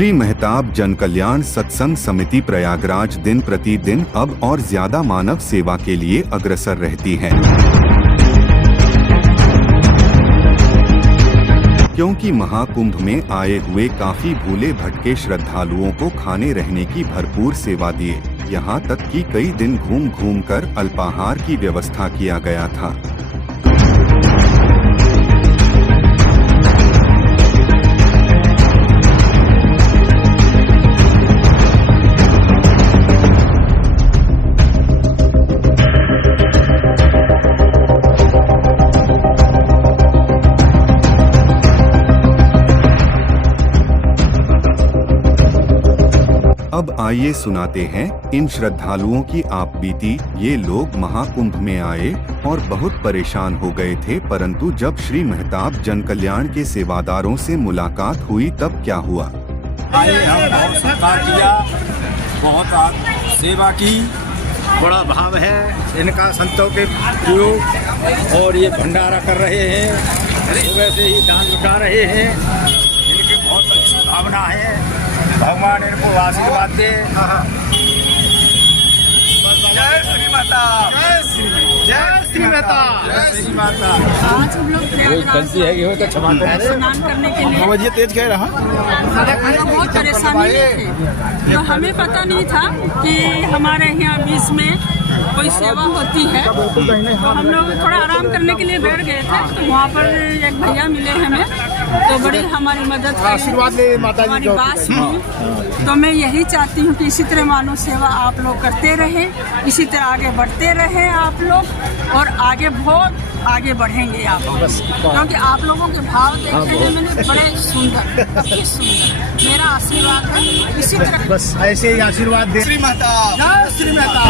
श्री मेहताब जन कल्याण सत्संग समिति प्रयागराज दिन प्रतिदिन अब और ज्यादा मानव सेवा के लिए अग्रसर रहती है, क्योंकि महाकुंभ में आए हुए काफी भूले भटके श्रद्धालुओं को खाने रहने की भरपूर सेवा दिए। यहाँ तक कि कई दिन घूम घूम कर अल्पाहार की व्यवस्था किया गया था। अब आइए सुनाते हैं इन श्रद्धालुओं की आप बीती। ये लोग महाकुंभ में आए और बहुत परेशान हो गए थे, परंतु जब श्री मेहताब जन कल्याण के सेवादारों से मुलाकात हुई तब क्या हुआ। आए हम बहुत सत्कार किया, बहुत सेवा की, बड़ा भाव है इनका संतों के प्रयोग, और ये भंडारा कर रहे हैं, वैसे ही दान लुटा रहे हैं। इनकी बहुत अच्छी भावना है, भगवान इनको आशीर्वाद दे। जय श्री माता, जय श्री माता, जय श्री माता। आज हम लोग स्नान करने के लिए तेज कह रहा बहुत परेशानी में थे, तो हमें पता नहीं था कि हमारे यहाँ बीच में कोई सेवा होती है। तो हम लोग थोड़ा आराम करने के लिए बैठ गए थे, तो वहाँ पर एक भैया मिले हमें, तो बड़ी हमारी मदद आशीर्वाद ले माता जी, हमारी बात सुनी। तो मैं यही चाहती हूँ कि इसी तरह मानव सेवा आप लोग करते रहे, इसी तरह आगे बढ़ते रहे आप लोग, और आगे बहुत आगे बढ़ेंगे आप लोग, क्योंकि आप लोगों के भाव देखे हैं मैंने, बड़े सुंदर, अति सुंदर। मेरा आशीर्वाद है इसी तरह बस ऐसे ही आशीर्वाद दे। श्री माता, जय श्री माता।